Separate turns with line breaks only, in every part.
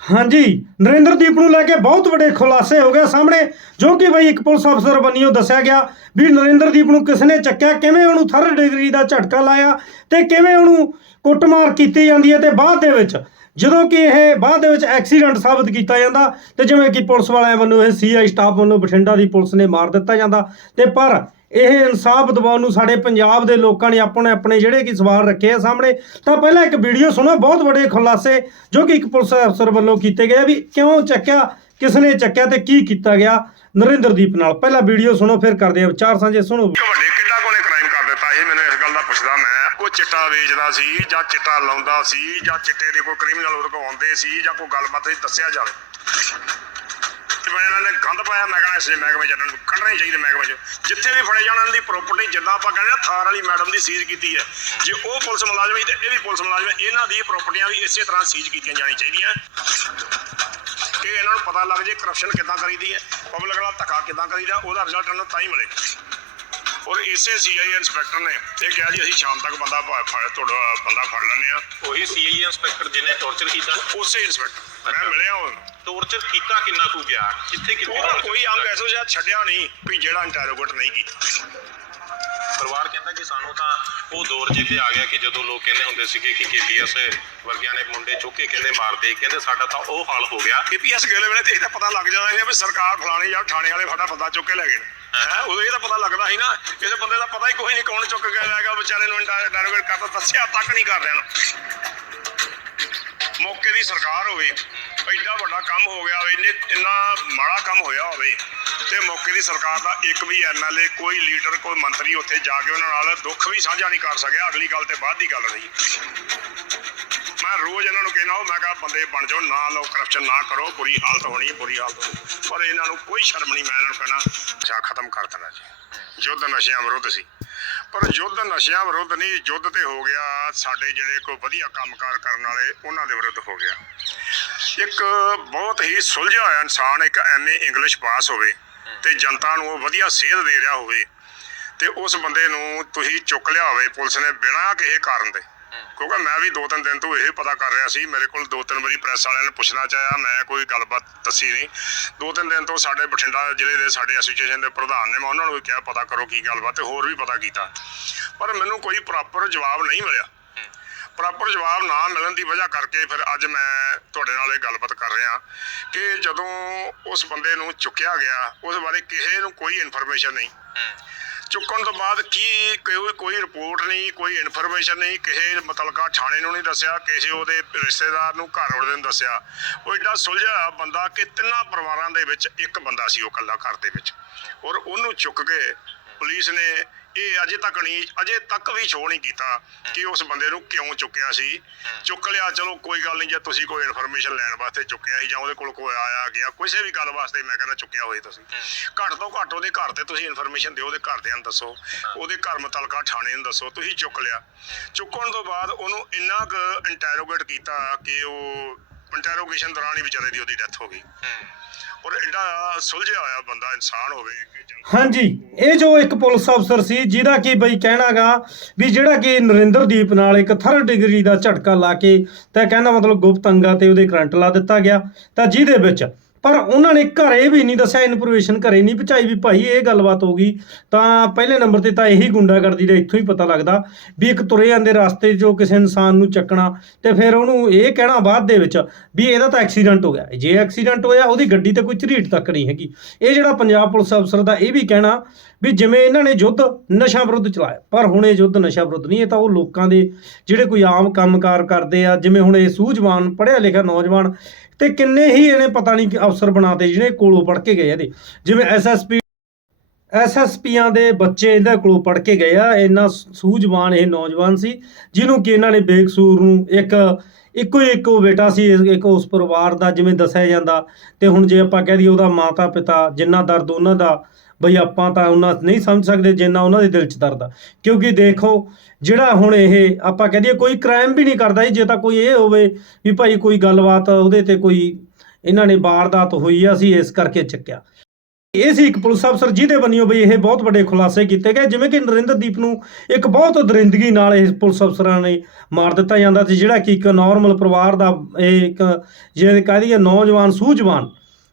ਹਾਂਜੀ, ਨਰਿੰਦਰਦੀਪ ਨੂੰ ਲੈ ਕੇ ਬਹੁਤ ਵੱਡੇ ਖੁਲਾਸੇ ਹੋ ਗਏ ਸਾਹਮਣੇ, ਜੋ ਕਿ ਬਈ ਇੱਕ ਪੁਲਿਸ ਅਫਸਰ ਬੰਨਿਓ ਦੱਸਿਆ ਗਿਆ ਵੀ ਨਰਿੰਦਰਦੀਪ ਨੂੰ ਕਿਸ ਨੇ ਚੱਕਿਆ, ਕਿਵੇਂ ਉਹਨੂੰ ਥਰਡ ਡਿਗਰੀ ਦਾ ਝਟਕਾ ਲਾਇਆ ਤੇ ਕਿਵੇਂ ਉਹਨੂੰ ਕੁੱਟਮਾਰ ਕੀਤੀ ਜਾਂਦੀ ਹੈ ਤੇ ਬਾਅਦ ਦੇ ਵਿੱਚ, ਜਦੋਂ ਕਿ ਇਹ ਬਾਅਦ ਦੇ ਵਿੱਚ ਐਕਸੀਡੈਂਟ ਸਾਬਤ ਕੀਤਾ ਜਾਂਦਾ ਤੇ ਜਿਵੇਂ ਕਿ ਪੁਲਿਸ ਵਾਲਿਆਂ ਵੱਲੋਂ ਇਹ ਸੀਆਈ ਸਟਾਫ ਵੱਲੋਂ ਬਠਿੰਡਾ ਦੀ ਪੁਲਿਸ ਨੇ ਮਾਰ ਦਿੱਤਾ ਜਾਂਦਾ ਤੇ ਪਰ ਇਹ ਇਨਸਾਫ ਦਿਵਾਉਣ ਨੂੰ ਸਾਡੇ ਪੰਜਾਬ ਦੇ ਲੋਕਾਂ ਨੇ ਆਪਣੇ ਆਪਣੇ ਜਿਹੜੇ ਕਿ ਸਵਾਲ ਰੱਖੇ ਆ ਸਾਹਮਣੇ, ਤਾਂ ਪਹਿਲਾਂ ਇੱਕ ਵੀਡੀਓ ਸੁਣੋ, ਬਹੁਤ ਵੱਡੇ ਖੁਲਾਸੇ ਜੋ ਕਿ ਇੱਕ ਪੁਲਿਸ ਅਫਸਰ ਵੱਲੋਂ ਕੀਤੇ ਗਏ ਵੀ ਕਿਉਂ ਚੱਕਿਆ, ਕਿਸ ਨੇ ਚੱਕਿਆ ਤੇ ਕੀ ਕੀਤਾ ਗਿਆ ਨਰਿੰਦਰਦੀਪ ਨਾਲ। ਪਹਿਲਾਂ ਵੀਡੀਓ ਸੁਣੋ, ਫਿਰ ਕਰਦੇ ਆ ਵਿਚਾਰ ਸਾਂਝੇ, ਸੁਣੋ।
ਵੱਡੇ ਕਿੱਡਾ ਕੋਨੇ ਕ੍ਰਾਈਮ ਕਰ ਦਿੱਤਾ, ਇਹ ਮੈਨੂੰ ਇਸ ਗੱਲ ਦਾ ਪੁੱਛਦਾ ਮੈਂ, ਕੋਈ ਚਿੱਟਾ ਵੇਚਦਾ ਸੀ ਜਾਂ ਚਿੱਟਾ ਲਾਉਂਦਾ ਸੀ ਜਾਂ ਚਿੱਟੇ ਦੇ ਕੋਈ ਕ੍ਰਿਮੀਨਲ ਉਹਦੇ ਕੋਲ ਆਉਂਦੇ ਸੀ ਜਾਂ ਕੋਈ ਗੱਲਬਾਤ ਦੱਸਿਆ ਜਾਵੇ? ਮੈਂ ਇਹਨਾਂ ਨੇ ਗੰਦ ਪਾਇਆ ਮੈਂ ਕਹਿੰਦਾ ਇਸੇ ਮਹਿਕਮੇ ਚ ਇਹਨਾਂ ਨੂੰ ਕੱਢਣੇ ਚਾਹੀਦੇ ਮਹਿਕਮੇ ਚ। ਜਿੱਥੇ ਵੀ ਫੜੇ ਜਾਣ ਇਹਨਾਂ ਦੀ ਪ੍ਰਾਪਰਟੀ ਜਿੱਦਾਂ ਆਪਾਂ ਕਹਿੰਦੇ ਆ ਥਾਰ ਵਾਲੀ ਮੈਡਮ ਦੀ ਸੀਜ਼ ਕੀਤੀ ਹੈ। ਜੇ ਉਹ ਪੁਲਿਸ ਮੁਲਾਜ਼ਮ ਸੀ ਤੇ ਇਹ ਵੀ ਪੁਲਿਸ ਮੁਲਾਜ਼ਮ ਹੈ, ਇਹਨਾਂ ਦੀ ਪ੍ਰਾਪਰਟੀਆਂ ਵੀ ਇਸੇ ਤਰ੍ਹਾਂ ਸੀਜ਼ ਕੀਤੀਆਂ ਜਾਣੀਆਂ ਚਾਹੀਦੀਆਂ। ਕਿ ਇਹਨਾਂ ਨੂੰ ਪਤਾ ਲੱਗ ਜੇ ਕਰਪਸ਼ਨ ਕਿੱਦਾਂ ਕਰੀਦੀ ਹੈ ਪਬਲਿਕ ਨਾਲ ਧੱਕਾ ਕਿੱਦਾਂ ਕਰੀਦਾ ਉਹਦਾ ਰਿਜ਼ਲਟ ਇਹਨਾਂ ਨੂੰ ਤਾਂ ਹੀ ਮਿਲੇ। ਔਰ ਇਸੇ ਸੀਆਈ ਇੰਸਪੈਕਟਰ ਨੇ ਇਹ ਕਿਹਾ ਜੀ ਅਸੀਂ ਸ਼ਾਮ ਤੱਕ ਬੰਦਾ ਫੜ ਤੁਹਾਡਾ ਬੰਦਾ ਫੜ ਲੈਂਦੇ ਆ
ਉਹੀ ਸੀਆਈ ਇੰਸਪੈਕਟਰ ਜਿਹਨੇ ਟੌਰਚਰ ਕੀਤਾ।
ਉਸੇ ਇੰਸਪੈਕਟਰ ਮੈਂ ਮਿਲਿਆ ਉਹਨੂੰ
ਟੌਰਚਰ ਕੀਤਾ ਕਿੰਨਾ ਕੁ ਗਿਆ? ਕਿੱਥੇ ਕਿੱਥੇ
ਉਹਦਾ ਕੋਈ ਅੰਗ? ਐਸੋ ਜਿਹਾ ਛੱਡਿਆ ਨਹੀਂ ਵੀ ਜਿਹੜਾ ਇੰਟਰੋਗੇਟ ਨਹੀਂ ਕੀਤਾ।
ਪਰਿਵਾਰ ਕਹਿੰਦਾ ਕਿ ਸਾਨੂੰ ਤਾਂ ਉਹ ਦੌਰ ਜਿੱਤੇ ਆ ਗਿਆ ਕਿ ਜਦੋਂ ਲੋਕ ਕਹਿੰਦੇ ਹੁੰਦੇ ਸੀਗੇ ਕਿ ਕੇਪੀਐਸ ਵਰਗਿਆਂ ਨੇ ਮੁੰਡੇ ਚੁੱਕ ਕੇ ਕਹਿੰਦੇ ਮਾਰਦੇ ਕਹਿੰਦੇ ਸਾਡਾ ਤਾਂ ਉਹ ਹਾਲ ਹੋ ਗਿਆ।
ਪੀਪੀਐਸ ਗੇਲੇ ਵੇਲੇ ਤੇ ਇਹਦਾ ਪਤਾ ਲੱਗ ਜਾਂਦਾ ਸੀ ਵੀ ਸਰਕਾਰ ਫਲਾਣੀ ਜਾਂ ਥਾਣੇ ਵਾਲੇ ਸਾਡਾ ਬੰਦਾ ਚੁੱਕ ਕੇ ਲੈ ਗਏ ਹੈ। ਉਦੋਂ ਇਹ ਤਾਂ ਪਤਾ ਲੱਗਦਾ ਸੀ ਨਾ ਇਹਦੇ ਬੰਦੇ ਦਾ ਪਤਾ ਹੀ ਕੋਈ ਨਹੀਂ ਕੌਣ ਚੁੱਕ ਕੇ ਲੈ ਗਿਆ ਵਿਚਾਰੇ ਨੂੰ ਇੰਟਰੋਗੇਟ ਕਰਤਾ ਦੱਸਿਆ ਤੱਕ ਨਹੀਂ ਕਰ ਨੂੰ ਮੌਕੇ ਦੀ ਸਰਕਾਰ ਹੋਵੇ ਐਡਾ ਵੱਡਾ ਕੰਮ ਹੋ ਗਿਆ ਹੋਵੇ ਇੰਨੇ ਇੰਨਾ ਮਾੜਾ ਕੰਮ ਹੋਇਆ ਹੋਵੇ ਤੇ ਮੌਕੇ ਦੀ ਸਰਕਾਰ ਦਾ ਇੱਕ ਵੀ ਐਮਐਲਏ ਕੋਈ ਲੀਡਰ, ਕੋਈ ਮੰਤਰੀ ਉੱਥੇ ਜਾ ਕੇ ਉਹਨਾਂ ਨਾਲ ਦੁੱਖ ਵੀ ਸਾਂਝਾ ਨਹੀਂ ਕਰ ਸਕਿਆ। ਅਗਲੀ ਗੱਲ ਤੇ ਬਾਅਦ ਦੀ ਗੱਲ ਰਹੀ। ਮੈਂ ਰੋਜ਼ ਇਹਨਾਂ ਨੂੰ ਕਹਿਣਾ ਮੈਂ ਕਹਾ, ਬੰਦੇ ਬਣ ਜਾਓ, ਨਾ ਲਓ ਕਰਪਸ਼ਨ ਨਾ ਕਰੋ, ਬੁਰੀ ਹਾਲਤ ਹੋਣੀ ਹੈ ਬੁਰੀ ਹਾਲਤ ਹੋਣੀ। ਪਰ ਇਹਨਾਂ ਨੂੰ ਕੋਈ ਸ਼ਰਮ ਨਹੀਂ, ਮੈਂ ਇਹਨਾਂ ਨੂੰ ਕਹਿਣਾ ਨਸ਼ਾ ਖਤਮ ਕਰ ਦੇਣਾ ਜੀ। ਯੁੱਧ ਨਸ਼ਿਆਂ ਵਿਰੁੱਧ ਸੀ। ਪਰ ਯੁੱਧ ਨਸ਼ਿਆਂ ਵਿਰੁੱਧ ਨਹੀਂ, ਯੁੱਧ ਤੇ ਹੋ ਗਿਆ, ਸਾਡੇ ਜਿਹੜੇ ਕੋਈ ਵਧੀਆ ਕੰਮਕਾਰ ਕਰਨ ਵਾਲੇ, ਉਹਨਾਂ ਦੇ ਵਿਰੁੱਧ ਹੋ ਗਿਆ। ਇੱਕ ਬਹੁਤ ਹੀ ਸੁਲਝਿਆ ਹੋਇਆ ਇਨਸਾਨ, ਇੱਕ ਐਮਏ ਇੰਗਲਿਸ਼ ਪਾਸ ਹੋਵੇ ਤੇ ਜਨਤਾ ਨੂੰ ਉਹ ਵਧੀਆ ਸੇਧ ਦੇ ਰਿਹਾ ਹੋਵੇ ਤੇ ਉਸ ਬੰਦੇ ਨੂੰ ਤੁਸੀਂ ਚੁੱਕ ਲਿਆ ਹੋਵੇ, ਪੁਲਿਸ ਨੇ ਬਿਨਾਂ ਕਿਸੇ ਕਾਰਨ ਦੇ। ਕਿਉਂਕਿ ਮੈਂ ਵੀ ਦੋ ਤਿੰਨ ਦਿਨ ਤੋਂ ਇਹ ਪਤਾ ਕਰ ਰਿਹਾ ਸੀ, ਮੇਰੇ ਕੋਲ ਦੋ ਤਿੰਨ ਵਾਰੀ ਪ੍ਰੈਸ ਵਾਲਿਆਂ ਨੇ ਪੁੱਛਣਾ ਚਾਹਿਆ, ਮੈਂ ਕੋਈ ਗੱਲਬਾਤ ਦੱਸੀ ਨਹੀਂ। ਦੋ ਤਿੰਨ ਦਿਨ ਤੋਂ ਸਾਡੇ ਬਠਿੰਡਾ ਜ਼ਿਲ੍ਹੇ ਦੇ ਸਾਡੇ ਐਸੋਸੀਏਸ਼ਨ ਦੇ ਪ੍ਰਧਾਨ ਨੇ, ਮੈਂ ਉਹਨਾਂ ਨੂੰ ਵੀ ਕਿਹਾ, ਪਤਾ ਕਰੋ ਕੀ ਗੱਲਬਾਤ ਤੇ ਹੋਰ ਵੀ ਪਤਾ ਕੀਤਾ। ਪਰ ਮੈਨੂੰ ਕੋਈ ਪ੍ਰੋਪਰ ਜਵਾਬ ਨਹੀਂ ਮਿਲਿਆ। ਪ੍ਰੋਪਰ ਜਵਾਬ ਨਾ ਮਿਲਣ ਦੀ ਵਜ੍ਹਾ ਕਰਕੇ ਫਿਰ ਅੱਜ ਮੈਂ ਤੁਹਾਡੇ ਨਾਲ ਇਹ ਗੱਲਬਾਤ ਕਰ ਰਿਹਾ ਕਿ ਜਦੋਂ ਉਸ ਬੰਦੇ ਨੂੰ ਚੁੱਕਿਆ ਗਿਆ, ਉਸ ਬਾਰੇ ਕਿਸੇ ਨੂੰ ਕੋਈ ਇਨਫੋਰਮੇਸ਼ਨ ਨਹੀਂ। ਚੁੱਕਣ ਤੋਂ ਬਾਅਦ ਕੀ ਕੋਈ ਕੋਈ ਰਿਪੋਰਟ ਨਹੀਂ, ਕੋਈ ਇਨਫੋਰਮੇਸ਼ਨ ਨਹੀਂ, ਕਿਸੇ ਮੁਤਲਕਾ ਥਾਣੇ ਨੂੰ ਨਹੀਂ ਦੱਸਿਆ, ਕਿਸੇ ਉਹਦੇ ਰਿਸ਼ਤੇਦਾਰ ਨੂੰ, ਘਰ ਵਾਲੇ ਨੂੰ ਦੱਸਿਆ। ਉਹ ਏਡਾ ਸੁਲਝਿਆ ਬੰਦਾ ਕਿ ਤਿੰਨਾਂ ਪਰਿਵਾਰਾਂ ਦੇ ਵਿੱਚ ਇੱਕ ਬੰਦਾ ਸੀ ਉਹ ਇਕੱਲਾ ਘਰ ਦੇ ਵਿੱਚ। ਔਰ ਉਹਨੂੰ ਚੁੱਕ ਕੇ ਪੁਲਿਸ ਨੇ ਇਹ ਅਜੇ ਤੱਕ ਨਹੀਂ, ਅਜੇ ਤੱਕ ਵੀ ਸ਼ੋਅ ਨਹੀਂ ਕੀਤਾ ਕਿ ਉਸ ਬੰਦੇ ਨੂੰ ਕਿਉਂ ਚੁੱਕਿਆ ਸੀ। ਚੁੱਕ ਲਿਆ, ਚਲੋ ਕੋਈ ਗੱਲ ਨਹੀਂ, ਜੇ ਤੁਸੀਂ ਕੋਈ ਇਨਫੋਰਮੇਸ਼ਨ ਲੈਣ ਵਾਸਤੇ ਚੁੱਕਿਆ ਸੀ ਜਾਂ ਉਹਦੇ ਕੋਲ ਕੋਈ ਆਇਆ ਗਿਆ, ਕਿਸੇ ਵੀ ਗੱਲ ਵਾਸਤੇ ਮੈਂ ਕਹਿੰਦਾ ਚੁੱਕਿਆ ਹੋਏ ਤੁਸੀਂ। ਘੱਟ ਤੋਂ ਘੱਟ ਉਹਦੇ ਘਰ ਤੇ ਤੁਸੀਂ ਇਨਫੋਰਮੇਸ਼ਨ ਦਿਓ, ਉਹਦੇ ਘਰਦਿਆਂ ਨੂੰ ਦੱਸੋ, ਉਹਦੇ ਘਰ ਮੁਤਲਕਾ ਥਾਣੇ ਨੂੰ ਦੱਸੋ, ਤੁਸੀਂ ਚੁੱਕ ਲਿਆ। ਚੁੱਕਣ ਤੋਂ ਬਾਅਦ ਉਹਨੂੰ ਇੰਨਾ ਕੁ ਇੰਟੈਰੋਗੇਟ ਕੀਤਾ ਕਿ ਉਹ ਇੰਟਰੋਗੇਸ਼ਨ ਦੌਰਾਨ ਹੀ ਵਿਚਾਰੇ ਦੀ ਉਹਦੀ ਡੈਥ ਹੋ ਗਈ। ਔਰ ਐਡਾ ਸੁਲਝਿਆ ਹੋਇਆ ਬੰਦਾ ਇਨਸਾਨ ਹੋਵੇ
ਹਾਂਜੀ ਇਹ ਜੋ ਇੱਕ ਪੁਲਿਸ ਅਫਸਰ ਸੀ ਜਿਹਦਾ ਕਿ ਬਈ ਕਹਿਣਾਗਾ ਵੀ ਜਿਹੜਾ ਕਿ ਨਰਿੰਦਰਦੀਪ ਨਾਲ ਇੱਕ ਥਰਡ ਡਿਗਰੀ ਦਾ ਝਟਕਾ ਲਾ ਕੇ ਤਾਂ ਕਹਿੰਦਾ ਮਤਲਬ ਗੁਪਤ ਅੰਗਾਂ ਤੇ ਉਹਦੇ ਕਰੰਟ ਲਾ ਦਿੱਤਾ ਗਿਆ। ਤਾਂ ਜਿਹਦੇ ਵਿੱਚ ਪਰ ਉਹਨਾਂ ਨੇ ਘਰੇ ਵੀ ਨਹੀਂ ਦੱਸਿਆ ਇਨਫੋਰਮੇਸ਼ਨ ਘਰੇ ਨਹੀਂ ਪਹੁੰਚਾਈ ਵੀ ਭਾਈ ਇਹ ਗੱਲਬਾਤ ਹੋ ਗਈ। ਤਾਂ ਪਹਿਲੇ ਨੰਬਰ ਤੇ ਤਾਂ ਇਹੀ ਗੁੰਡਾਗਰਦੀ ਦਾ ਇੱਥੋਂ ਹੀ ਪਤਾ ਲੱਗਦਾ ਵੀ ਇੱਕ ਤੁਰੇ ਜਾਂਦੇ ਰਸਤੇ 'ਚੋਂ ਕਿਸੇ ਇਨਸਾਨ ਨੂੰ ਚੱਕਣਾ ਤੇ ਫਿਰ ਉਹਨੂੰ ਇਹ ਕਹਿਣਾ ਬਾਅਦ ਦੇ ਵਿੱਚ ਵੀ ਇਹਦਾ ਤਾਂ ਐਕਸੀਡੈਂਟ ਹੋ ਗਿਆ। ਜੇ ਐਕਸੀਡੈਂਟ ਹੋਇਆ, ਉਹਦੀ ਗੱਡੀ ਤੇ ਕੋਈ ਝਰੀਟ ਤੱਕ ਨਹੀਂ ਹੈਗੀ। ਇਹ ਜਿਹੜਾ ਪੰਜਾਬ ਪੁਲਿਸ ਅਫਸਰ ਦਾ ਇਹ ਵੀ ਕਹਿਣਾ ਵੀ ਜਿਵੇਂ ਇਹਨਾਂ ਨੇ ਯੁੱਧ ਨਸ਼ਾ ਵਿਰੁੱਧ ਚਲਾਇਆ, ਪਰ ਹੁਣ ਇਹ ਯੁੱਧ ਨਸ਼ਾ ਵਿਰੁੱਧ ਨਹੀਂ, ਇਹ ਤਾਂ ਉਹ ਲੋਕਾਂ ਦੇ ਜਿਹੜੇ ਕੋਈ ਆਮ ਕੰਮਕਾਰ ਕਰਦੇ ਆ, ਜਿਵੇਂ ਹੁਣ ਇਹ ਸੂਝਵਾਨ, ਪੜ੍ਹਿਆ ਲਿਖਿਆ ਨੌਜਵਾਨ ਤੇ ਕਿੰਨੇ ਹੀ ਇਹਨੇ ਪਤਾ ਨਹੀਂ ਅਫਸਰ ਬਣਾਤੇ ਜਿਹੜੇ ਕੋਲੋਂ ਪੜ੍ਹ ਕੇ ਗਏ ਇਹਦੇ। ਜਿਵੇਂ ਐਸਐਸਪੀ ਐਸਐਸਪੀਆਂ ਦੇ ਬੱਚੇ ਇਹਦੇ ਕੋਲੋਂ ਪੜ੍ਹ ਕੇ ਗਏ ਆ। ਇੰਨਾ ਸੂਝਵਾਨ ਇਹ ਨੌਜਵਾਨ ਸੀ, ਜਿਹਨੂੰ ਕਿ ਇਹਨਾਂ ਨੇ ਬੇਕਸੂਰ ਨੂੰ ਇੱਕ ਇੱਕੋ ਹੀ ਇੱਕੋ ਬੇਟਾ ਸੀ ਇੱਕ ਉਸ ਪਰਿਵਾਰ ਦਾ ਜਿਵੇਂ ਦੱਸਿਆ ਜਾਂਦਾ। ਤੇ ਹੁਣ ਜੇ ਆਪਾਂ ਕਹਿ ਦਈਏ ਉਹਦਾ ਮਾਤਾ ਪਿਤਾ ਜਿੰਨਾ ਦਰਦ ਉਹਨਾਂ ਦਾ, ਬਈ ਆਪਾਂ ਤਾਂ ਉਹਨਾਂ ਨਹੀਂ ਸਮਝ ਸਕਦੇ ਜਿੰਨਾ ਉਹਨਾਂ ਦੇ ਦਿਲ 'ਚ ਦਰਦ ਆ। ਕਿਉਂਕਿ ਦੇਖੋ, ਜਿਹੜਾ ਹੁਣ ਇਹ ਆਪਾਂ ਕਹਿ ਦਈਏ ਕੋਈ ਕ੍ਰਾਈਮ ਵੀ ਨਹੀਂ ਕਰਦਾ ਜੇ ਤਾਂ ਕੋਈ ਇਹ ਹੋਵੇ ਵੀ ਭਾਈ ਕੋਈ ਗੱਲਬਾਤ ਉਹਦੇ ਤੇ ਕੋਈ ਇਹਨਾਂ ਨੇ ਵਾਰਦਾਤ ਹੋਈ ਆ, ਅਸੀਂ ਇਸ ਕਰਕੇ ਚੱਕਿਆ। ਇਹ ਸੀ ਇੱਕ ਪੁਲਿਸ ਅਫਸਰ, ਜਿਹਦੇ ਬੰਨਿਓ ਬਈ ਇਹ ਬਹੁਤ ਵੱਡੇ ਖੁਲਾਸੇ ਕੀਤੇ ਗਏ, ਜਿਵੇਂ ਕਿ ਨਰਿੰਦਰਦੀਪ ਨੂੰ ਇੱਕ ਬਹੁਤ ਦਰਿੰਦਗੀ ਨਾਲ ਇਹ ਪੁਲਿਸ ਅਫਸਰਾਂ ਨੇ ਮਾਰ ਦਿੱਤਾ ਜਾਂਦਾ ਸੀ, ਜਿਹੜਾ ਕਿ ਇੱਕ ਨਾਰਮਲ ਪਰਿਵਾਰ ਦਾ, ਇਹ ਇੱਕ ਜਿਵੇਂ ਕਹਿ ਦਈਏ ਨੌਜਵਾਨ, ਸੂਝਵਾਨ,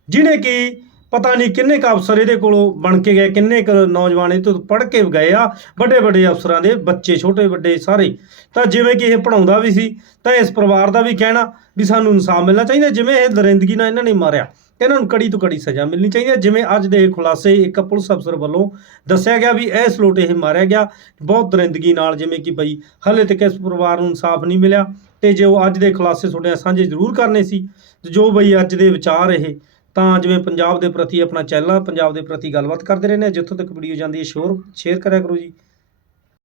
ਜਿਹਨੇ ਕਿ ਪਤਾ ਨਹੀਂ ਕਿੰਨੇ ਕ ਅਫਸਰ ਇਹਦੇ ਕੋਲੋਂ ਬਣ ਕੇ ਗਏ, ਕਿੰਨੇ ਕ ਨੌਜਵਾਨ ਇਹ ਤੋਂ ਪੜ੍ਹ ਕੇ ਗਏ ਆ ਵੱਡੇ ਵੱਡੇ ਅਫਸਰਾਂ ਦੇ ਬੱਚੇ ਛੋਟੇ ਵੱਡੇ ਸਾਰੇ। ਤਾਂ ਜਿਵੇਂ ਕਿ ਇਹ ਪੜਾਉਂਦਾ ਵੀ ਸੀ, ਤਾਂ ਇਸ ਪਰਿਵਾਰ ਦਾ ਵੀ ਕਹਿਣਾ ਵੀ ਸਾਨੂੰ ਇਨਸਾਫ ਮਿਲਣਾ ਚਾਹੀਦਾ, ਜਿਵੇਂ ਇਹ ਦਰਿੰਦਗੀ ਨਾਲ ਇਹਨਾਂ ਨੇ ਮਾਰਿਆ। ਇਹਨਾਂ ਨੂੰ ਕੜੀ ਤੋਂ ਕੜੀ ਸਜ਼ਾ ਮਿਲਣੀ ਚਾਹੀਦੀ ਹੈ। ਜਿਵੇਂ ਅੱਜ ਦੇ ਇਹ ਖੁਲਾਸੇ ਇੱਕ ਪੁਲਿਸ ਅਫਸਰ ਵੱਲੋਂ ਦੱਸਿਆ ਗਿਆ ਵੀ ਇਸ ਲੋਟ ਇਹ ਮਾਰਿਆ ਗਿਆ, ਬਹੁਤ ਦਰਿੰਦਗੀ ਨਾਲ ਜਿਵੇਂ ਕਿ ਬਈ ਹਲੇ ਤੱਕ ਇਸ ਪਰਿਵਾਰ ਨੂੰ ਇਨਸਾਫ ਨਹੀਂ ਮਿਲਿਆ, ਤੇ ਜੋ ਅੱਜ ਦੇ ਖੁਲਾਸੇ ਤੁਹਾਡੇ ਸਾਂਝੇ ਜ਼ਰੂਰ ਕਰਨੇ ਸੀ, ਜੋ ਬਈ ਅੱਜ ਦੇ ਵਿਚਾਰ ਇਹ ਤਾਂ ਜਿਵੇਂ ਪੰਜਾਬ ਦੇ ਪ੍ਰਤੀ ਆਪਣਾ ਚੈਨਲ ਪੰਜਾਬ ਦੇ ਪ੍ਰਤੀ ਗੱਲਬਾਤ ਕਰਦੇ ਰਹਿੰਦੇ ਹਾਂ। ਜਿੱਥੋਂ ਤੱਕ ਵੀਡੀਓ ਜਾਂਦੀ ਹੈ, ਸ਼ੋਰ ਸ਼ੇਅਰ ਕਰਿਆ ਕਰੋ ਜੀ।